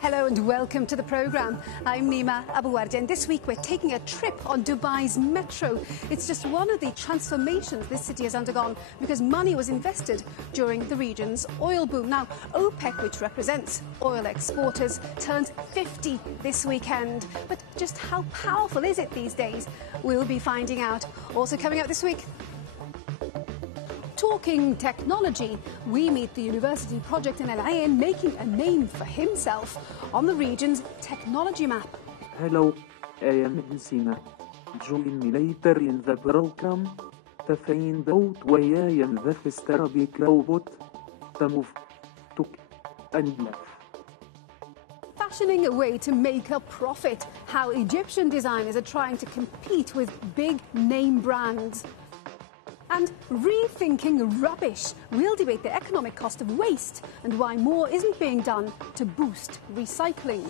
Hello and welcome to the programme. I'm Nima Abuwardi, and this week we're taking a trip on Dubai's metro. It's just one of the transformations this city has undergone because money was invested during the region's oil boom. Now, OPEC, which represents oil exporters, turns 50 this weekend. But just how powerful is it these days? We'll be finding out. Also coming up this week, talking technology, we meet the university project in Al Ain making a name for himself on the region's technology map. Hello, I am Insina. Join me later in the program to find out why I am the first Arabic robot to move, talk and laugh. Fashioning a way to make a profit, how Egyptian designers are trying to compete with big name brands. And rethinking rubbish. We'll debate the economic cost of waste and why more isn't being done to boost recycling.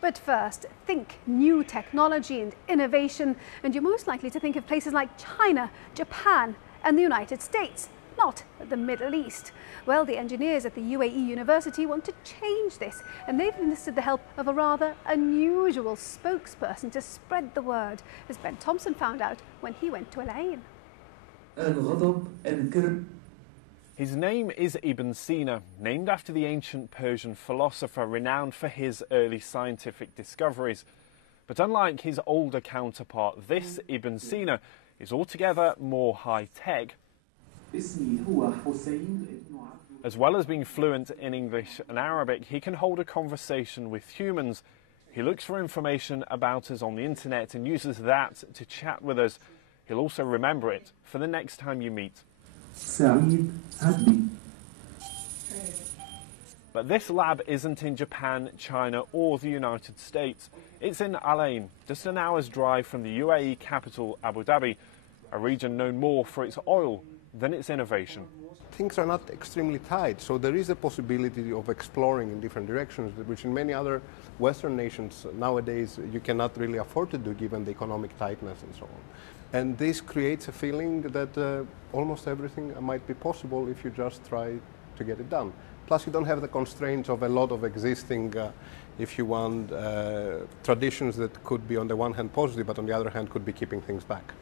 But first, think new technology and innovation, and you're most likely to think of places like China, Japan and the United States, not the Middle East. Well, the engineers at the UAE University want to change this, and they've enlisted the help of a rather unusual spokesperson to spread the word, as Ben Thompson found out when he went to Al Ain. His name is Ibn Sina, named after the ancient Persian philosopher renowned for his early scientific discoveries. But unlike his older counterpart, this Ibn Sina is altogether more high-tech. As well as being fluent in English and Arabic, he can hold a conversation with humans. He looks for information about us on the internet and uses that to chat with us. He'll also remember it for the next time you meet. But this lab isn't in Japan, China or the United States. It's in Al Ain, just an hour's drive from the UAE capital Abu Dhabi, a region known more for its oil than its innovation. Things are not extremely tight, so there is a possibility of exploring in different directions, which in many other Western nations nowadays you cannot really afford to do given the economic tightness and so on. And this creates a feeling that almost everything might be possible if you just try to get it done. Plus you don't have the constraints of a lot of existing, if you want, traditions that could be on the one hand positive, but on the other hand could be keeping things back.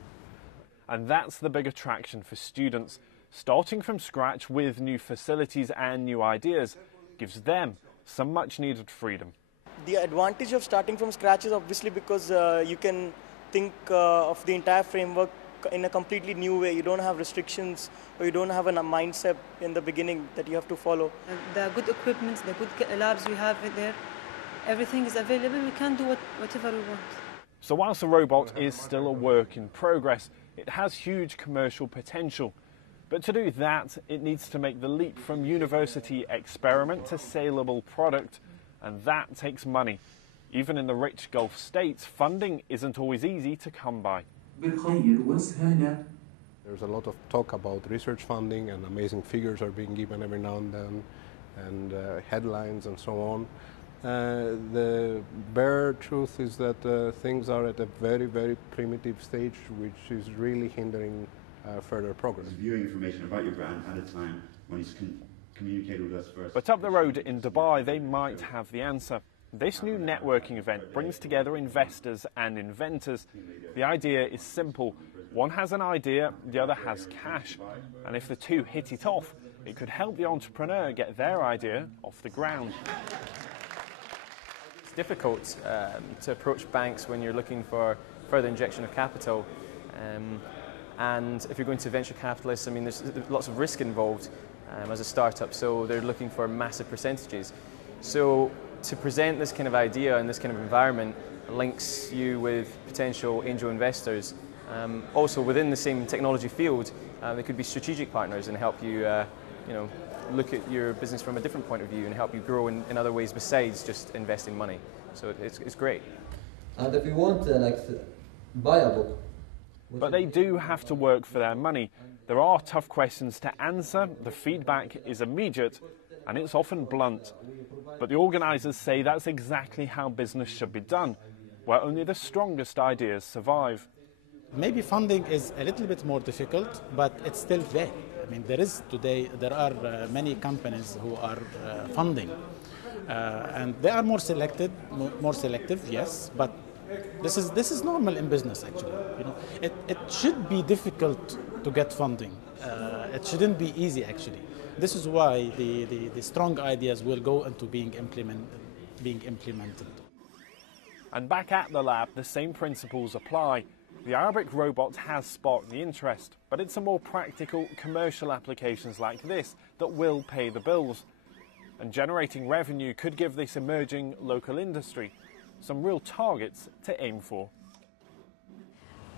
And that's the big attraction for students. Starting from scratch with new facilities and new ideas gives them some much needed freedom. The advantage of starting from scratch is obviously because you can think of the entire framework in a completely new way. You don't have restrictions or you don't have a mindset in the beginning that you have to follow. The good equipment, the good labs we have there, everything is available. We can do whatever we want. So whilst the robot is still a work in progress, it has huge commercial potential. But to do that, it needs to make the leap from university experiment to saleable product, and that takes money. Even in the rich Gulf states, funding isn't always easy to come by. There's a lot of talk about research funding, and amazing figures are being given every now and then, and headlines and so on. The bare truth is that things are at a very, very primitive stage, which is really hindering further progress. Viewing information about your brand at a time when he's communicated with us first. But up the road in Dubai, they might have the answer. This new networking event brings together investors and inventors. The idea is simple. One has an idea, the other has cash. And if the two hit it off, it could help the entrepreneur get their idea off the ground. It's difficult to approach banks when you're looking for further injection of capital. And if you're going to venture capitalists, I mean, there's lots of risk involved as a startup, so they're looking for massive percentages. So to present this kind of idea and this kind of environment links you with potential angel investors. Also within the same technology field, they could be strategic partners and help you, look at your business from a different point of view and help you grow in other ways besides just investing money. So it's great. And if you want buy a book. But they do have to work for their money. There are tough questions to answer, the feedback is immediate, and it's often blunt. But the organisers say that's exactly how business should be done, where only the strongest ideas survive. Maybe funding is a little bit more difficult, but it's still there. I mean, there are many companies who are funding, and they are more selective, yes. But this is normal in business, actually. You know, it should be difficult to get funding. It shouldn't be easy, actually. This is why the strong ideas will go into being implemented. And back at the lab, the same principles apply. The Arabic robot has sparked the interest, but it's a more practical commercial applications like this that will pay the bills. And generating revenue could give this emerging local industry some real targets to aim for.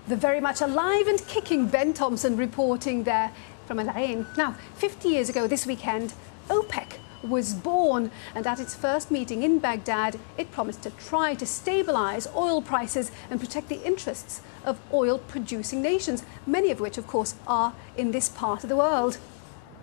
The very much alive and kicking Ben Thompson reporting there from Al Ain. Now, 50 years ago this weekend, OPEC was born, and at its first meeting in Baghdad, it promised to try to stabilise oil prices and protect the interests of oil-producing nations, many of which, of course, are in this part of the world.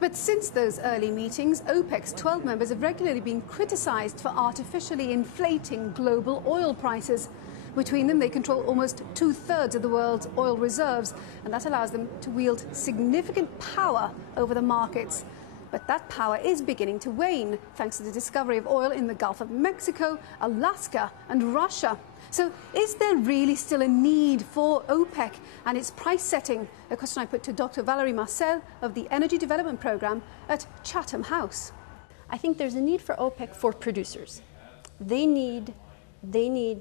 But since those early meetings, OPEC's 12 members have regularly been criticised for artificially inflating global oil prices. Between them, they control almost 2/3 of the world's oil reserves, and that allows them to wield significant power over the markets. But that power is beginning to wane thanks to the discovery of oil in the Gulf of Mexico, Alaska and Russia. So is there really still a need for OPEC and its price setting? A question I put to Dr. Valérie Marcel of the Energy Development Programme at Chatham House. I think there's a need for OPEC for producers. They need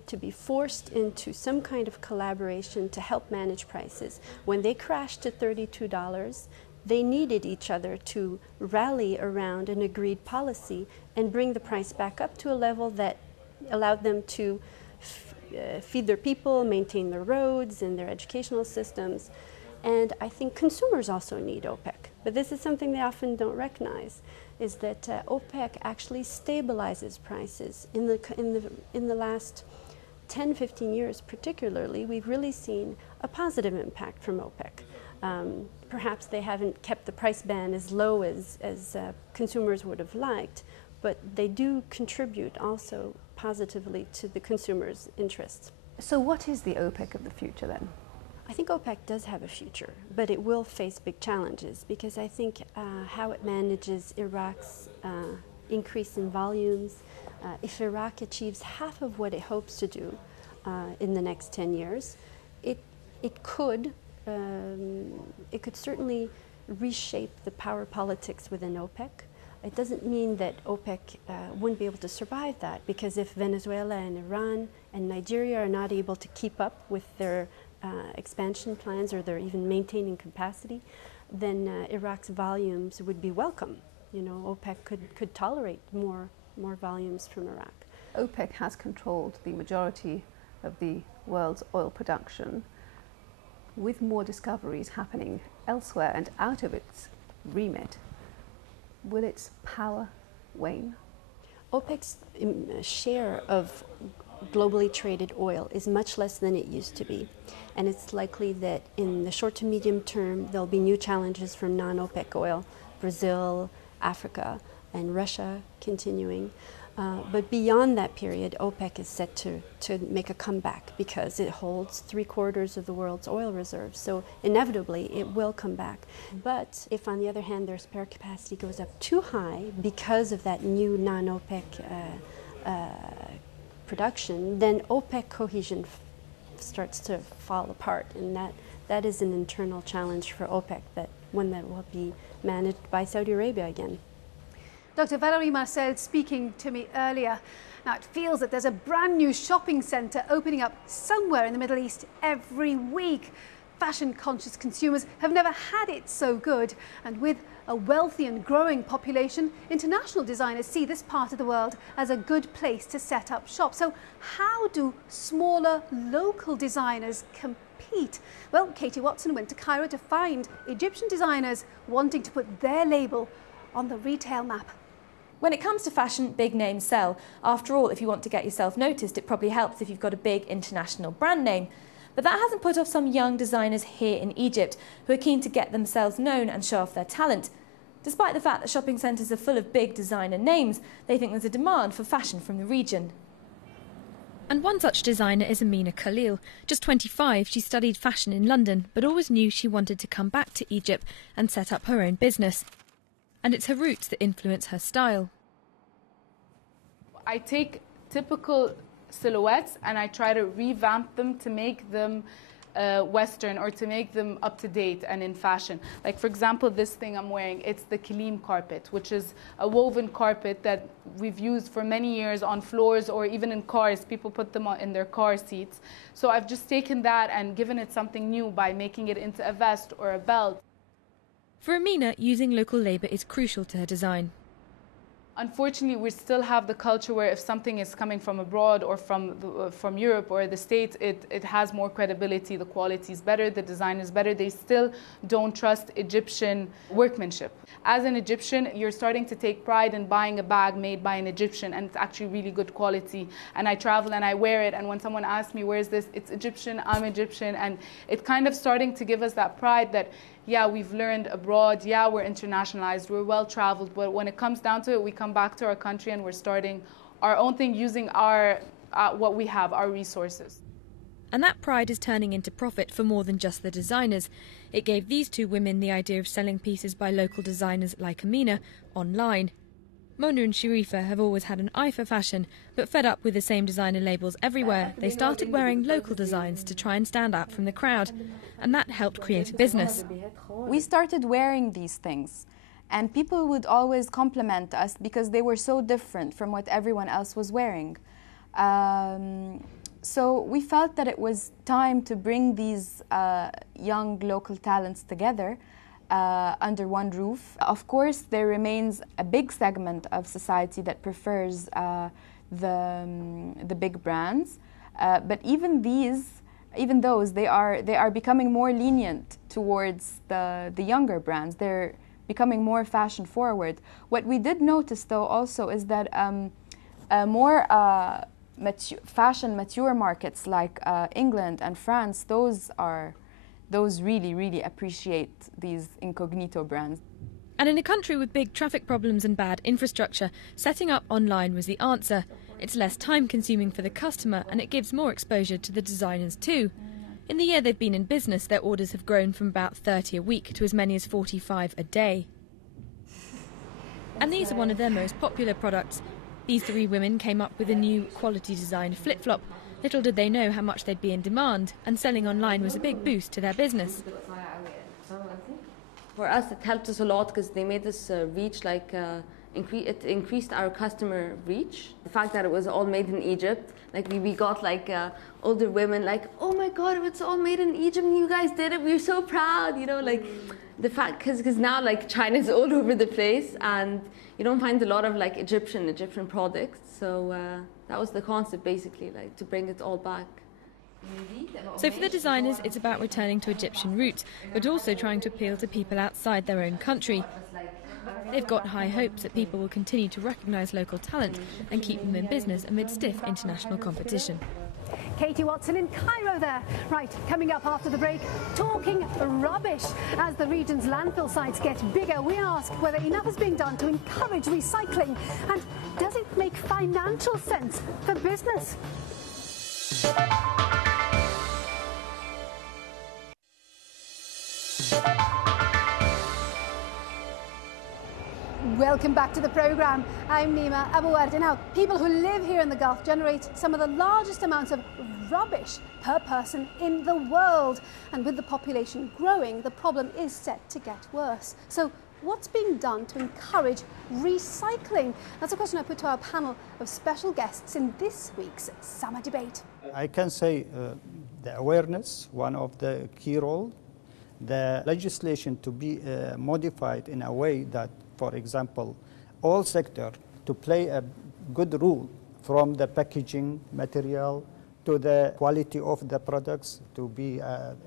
to be forced into some kind of collaboration to help manage prices. When they crashed to $32, they needed each other to rally around an agreed policy and bring the price back up to a level that allowed them to feed their people, maintain their roads and their educational systems. And I think consumers also need OPEC. But this is something they often don't recognize, is that OPEC actually stabilizes prices. In the last 10, 15 years particularly, we've really seen a positive impact from OPEC. Perhaps they haven't kept the price band as low as consumers would have liked, but they do contribute also positively to the consumers' interests. So what is the OPEC of the future then? I think OPEC does have a future, but it will face big challenges because I think how it manages Iraq's increase in volumes, if Iraq achieves half of what it hopes to do in the next 10 years, it could certainly reshape the power politics within OPEC. It doesn't mean that OPEC wouldn't be able to survive that, because if Venezuela and Iran and Nigeria are not able to keep up with their expansion plans, or they're even maintaining capacity, then Iraq's volumes would be welcome. You know, OPEC could tolerate more volumes from Iraq. OPEC has controlled the majority of the world's oil production, with more discoveries happening elsewhere and out of its remit. Will its power wane? OPEC's share of globally traded oil is much less than it used to be, and it's likely that in the short to medium term there'll be new challenges from non-OPEC oil, Brazil, Africa, and Russia continuing. But beyond that period, OPEC is set to make a comeback because it holds 3/4 of the world's oil reserves. So inevitably, it will come back. But if, on the other hand, their spare capacity goes up too high because of that new non-OPEC production, then OPEC cohesion starts to fall apart. And that is an internal challenge for OPEC, one that will be managed by Saudi Arabia again. Dr. Valérie Marcel speaking to me earlier. Now, it feels that there's a brand new shopping centre opening up somewhere in the Middle East every week. Fashion-conscious consumers have never had it so good. And with a wealthy and growing population, international designers see this part of the world as a good place to set up shop. So how do smaller local designers compete? Well, Katie Watson went to Cairo to find Egyptian designers wanting to put their label on the retail map. When it comes to fashion, big names sell. After all, if you want to get yourself noticed, it probably helps if you've got a big international brand name. But that hasn't put off some young designers here in Egypt who are keen to get themselves known and show off their talent. Despite the fact that shopping centres are full of big designer names, they think there's a demand for fashion from the region. And one such designer is Amina Khalil. Just 25, she studied fashion in London, but always knew she wanted to come back to Egypt and set up her own business. And it's her roots that influence her style. I take typical silhouettes and I try to revamp them to make them Western, or to make them up to date and in fashion. Like, for example, this thing I'm wearing, it's the Kilim carpet, which is a woven carpet that we've used for many years on floors or even in cars. People put them in their car seats. So I've just taken that and given it something new by making it into a vest or a belt. For Amina, using local labour is crucial to her design. Unfortunately, we still have the culture where if something is coming from abroad or from Europe or the States, it has more credibility, the quality is better, the design is better. They still don't trust Egyptian workmanship. As an Egyptian, you're starting to take pride in buying a bag made by an Egyptian, and it's actually really good quality. And I travel and I wear it, and when someone asks me, where's this? It's Egyptian, I'm Egyptian, and it's kind of starting to give us that pride that, yeah, we've learned abroad, yeah, we're internationalized, we're well-traveled, but when it comes down to it, we come back to our country and we're starting our own thing using our what we have, our resources. And that pride is turning into profit for more than just the designers. It gave these two women the idea of selling pieces by local designers like Amina online. Mona and Sharifa have always had an eye for fashion, but fed up with the same designer labels everywhere, they started wearing local designs to try and stand out from the crowd, and that helped create a business. We started wearing these things, and people would always compliment us because they were so different from what everyone else was wearing. So we felt that it was time to bring these young local talents together under one roof. Of course, there remains a big segment of society that prefers the big brands, but even those, they are becoming more lenient towards the younger brands. They're becoming more fashion forward. What we did notice, though, also is that more mature markets like England and France, those really appreciate these incognito brands. And in a country with big traffic problems and bad infrastructure, setting up online was the answer. It's less time-consuming for the customer, and it gives more exposure to the designers too. In the year they've been in business, their orders have grown from about 30 a week to as many as 45 a day. And these are one of their most popular products. These three women came up with a new quality design flip-flop. Little did they know how much they'd be in demand, and selling online was a big boost to their business. For us, it helped us a lot because they made us reach, it increased our customer reach. The fact that it was all made in Egypt, we got older women oh my God, it's all made in Egypt and you guys did it, we're so proud, the fact, because now China's all over the place and you don't find a lot of Egyptian products, so that was the concept basically, to bring it all back. So for the designers, it's about returning to Egyptian roots, but also trying to appeal to people outside their own country. They've got high hopes that people will continue to recognise local talent and keep them in business amid stiff international competition. Katie Watson in Cairo there. Right, coming up after the break, talking rubbish. As the region's landfill sites get bigger, we ask whether enough is being done to encourage recycling, and does it make financial sense for business? Welcome back to the programme. I'm Nima Abouardi. Now, people who live here in the Gulf generate some of the largest amounts of rubbish per person in the world. And with the population growing, the problem is set to get worse. So what's being done to encourage recycling? That's a question I put to our panel of special guests in this week's Summer Debate. I can say the awareness, one of the key roles, the legislation to be modified in a way that, for example, all sectors to play a good role, from the packaging material to the quality of the products, to be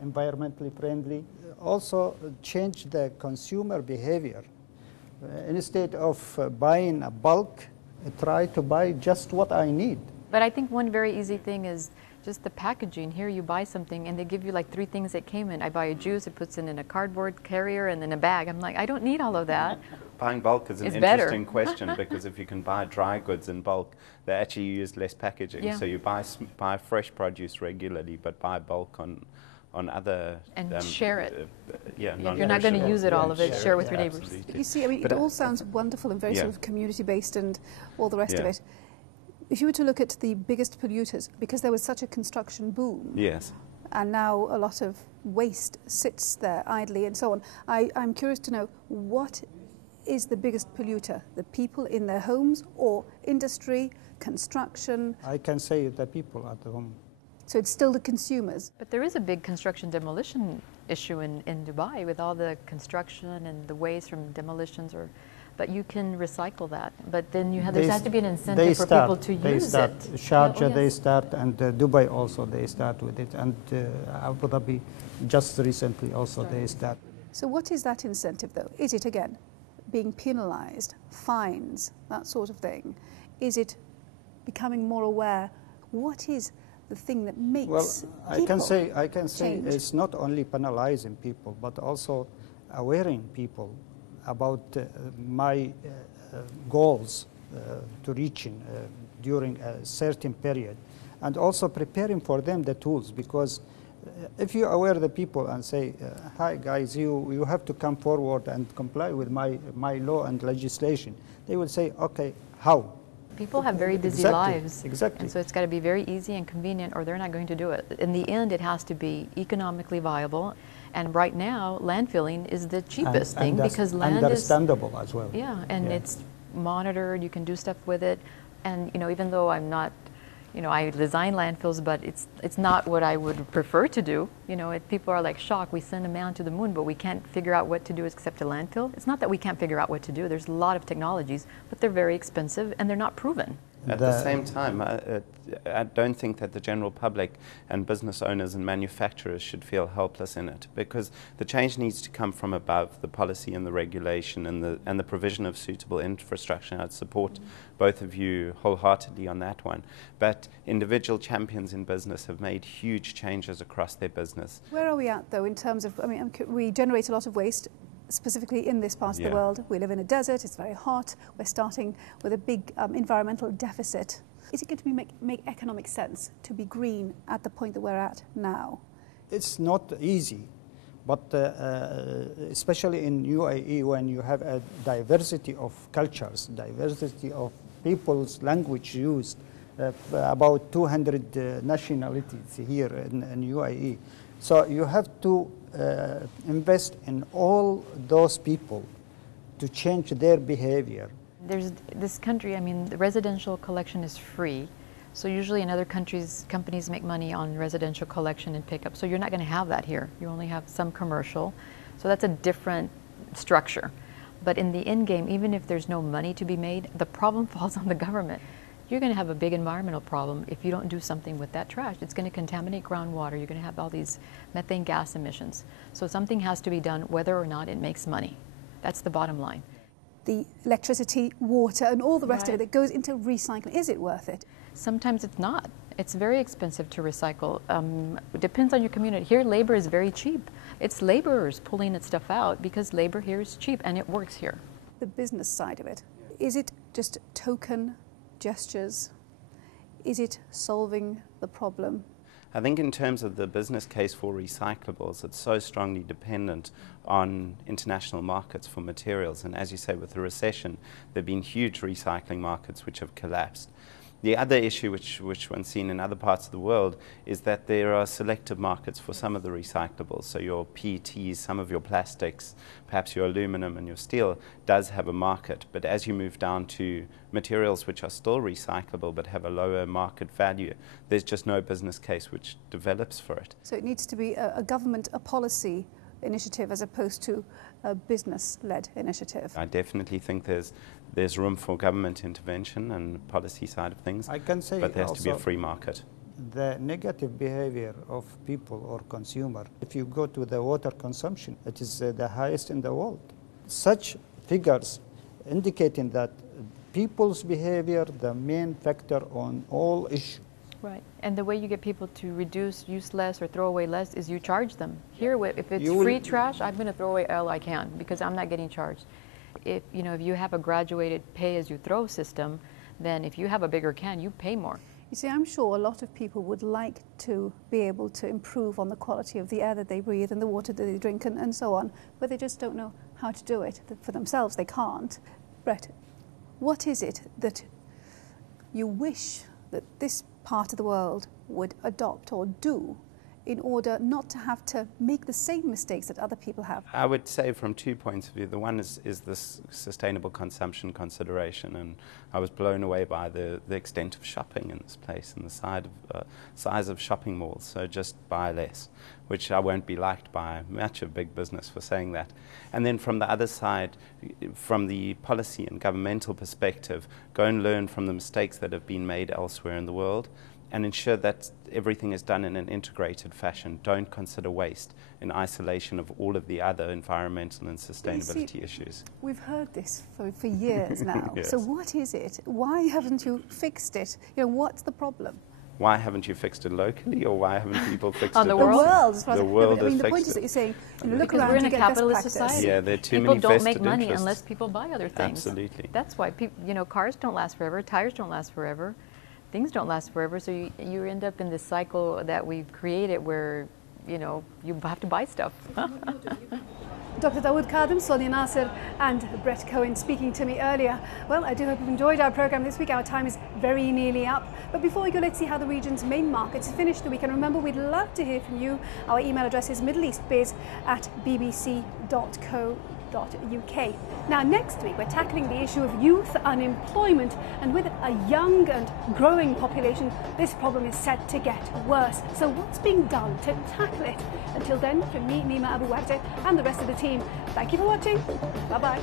environmentally friendly. Also change the consumer behavior. Instead of buying a bulk, try to buy just what I need. But I think one very easy thing is just the packaging. Here you buy something and they give you 3 things that came in. I buy a juice, it puts it in a cardboard carrier and then a bag. I'm like, I don't need all of that. buying bulk is an interesting question because if you can buy dry goods in bulk, they actually use less packaging. Yeah. So you buy fresh produce regularly, but buy bulk on other and share it. Yeah, if you're not going to use it, all of it, share with your neighbors. Absolutely. You see, I mean, it all sounds wonderful and very sort of community-based and all the rest of it. If you were to look at the biggest polluters, because there was such a construction boom, yes, and now a lot of waste sits there idly and so on, I'm curious to know, what is the biggest polluter? The people in their homes or industry, construction? I can say the people at the home. So it's still the consumers? But there is a big construction demolition issue in Dubai with all the construction and the waste from demolitions, but you can recycle that. But then there has to be an incentive for people to use it. Sharjah, they start, and Dubai also, they start with it. And Abu Dhabi, just recently also, they start. So what is that incentive, though? Is it, again, being penalised, fines, that sort of thing? Is it becoming more aware? What is the thing that makes I can say change? It's not only penalizing people, but also awareing people about my goals to reaching during a certain period, and also preparing for them the tools, because if you aware the people and say, hi guys, you have to come forward and comply with my law and legislation, they will say, okay, how? People have very busy lives. Exactly. And so it's got to be very easy and convenient, or they're not going to do it. In the end, it has to be economically viable. And right now, landfilling is the cheapest thing because land is understandable as well. Yeah, and it's monitored. You can do stuff with it. And even though I'm not, I design landfills, but it's not what I would prefer to do. People are like shocked. We send a man to the moon, but we can't figure out what to do except a landfill. It's not that we can't figure out what to do. There's a lot of technologies, but they're very expensive and they're not proven. At the same time, I don't think that the general public and business owners and manufacturers should feel helpless in it, because the change needs to come from above, the policy and the regulation and the provision of suitable infrastructure. I'd support both of you wholeheartedly on that one. But individual champions in business have made huge changes across their business. Where are we at, though, in terms of, we generate a lot of waste, specifically in this part of the world. We live in a desert, it's very hot, we're starting with a big environmental deficit. Is it going to make economic sense to be green at the point that we're at now? It's not easy, but especially in UAE, when you have a diversity of cultures, diversity of people's language used, about 200 nationalities here in UAE. So you have to invest in all those people to change their behavior. There's this country, the residential collection is free. So usually in other countries, companies make money on residential collection and pickup. So you're not going to have that here. You only have some commercial. So that's a different structure. But in the end game, even if there's no money to be made, the problem falls on the government. You're going to have a big environmental problem if you don't do something with that trash. It's going to contaminate groundwater. You're going to have all these methane gas emissions. So something has to be done whether or not it makes money. That's the bottom line. The electricity, water, and all the rest of it that goes into recycling, is it worth it? Sometimes it's not. It's very expensive to recycle. It depends on your community. Here, labor is very cheap. It's laborers pulling that stuff out because labor here is cheap and it works here. The business side of it, is it just token gestures? Is it solving the problem? I think in terms of the business case for recyclables, it's so strongly dependent on international markets for materials. And as you say, with the recession, there have been huge recycling markets which have collapsed. The other issue which one's seen in other parts of the world is that there are selective markets for some of the recyclables. So your PETs, some of your plastics, perhaps your aluminum and your steel does have a market. But as you move down to materials which are still recyclable but have a lower market value, there's just no business case which develops for it. So it needs to be a government, a policy initiative as opposed to a business-led initiative. I definitely think there's room for government intervention and policy side of things. I can say, but there has to be a free market. The negative behavior of people or consumer, if you go to the water consumption, it is the highest in the world. Such figures indicating that people's behavior, the main factor on all issues. Right, and the way you get people to reduce, use less, or throw away less is you charge them. Here, if it's free trash, I'm going to throw away all I can because I'm not getting charged. If you have a graduated pay-as-you-throw system, then if you have a bigger can, you pay more. You see, I'm sure a lot of people would like to be able to improve on the quality of the air that they breathe and the water that they drink and so on, but they just don't know how to do it. For themselves, they can't. Brett, what is it that you wish that this part of the world would adopt or do in order not to have to make the same mistakes that other people have? I would say from 2 points of view. The one is this sustainable consumption consideration, and I was blown away by the extent of shopping in this place and the size of shopping malls. So just buy less, which I won't be liked by much of big business for saying that. And then from the other side, from the policy and governmental perspective, go and learn from the mistakes that have been made elsewhere in the world, and ensure that everything is done in an integrated fashion. Don't consider waste in isolation of all of the other environmental and sustainability issues. We've heard this for years now. Yes. So what is it? Why haven't you fixed it? What's the problem? Why haven't you fixed it locally, or why haven't people fixed On it? the world? The world has the point fixed is that you're saying, look because around we're in to a get best capitalist practice. society. Yeah, there are too people many don't vested make money interests. unless people buy other things. Absolutely. That's why cars don't last forever, tires don't last forever, things don't last forever. So you end up in this cycle that we've created where you have to buy stuff. Dr. Dawood Kadhim, Sonia Nasser and Brett Cohen speaking to me earlier. Well, I do hope you've enjoyed our programme this week. Our time is very nearly up. But before we go, let's see how the region's main markets finished the week. And remember, we'd love to hear from you. Our email address is middleeastbiz@bbc.co.uk. Now, next week, we're tackling the issue of youth unemployment. And with a young and growing population, this problem is set to get worse. So what's being done to tackle it? Until then, from me, Nima Abu Warde, and the rest of the team, thank you for watching. Bye-bye.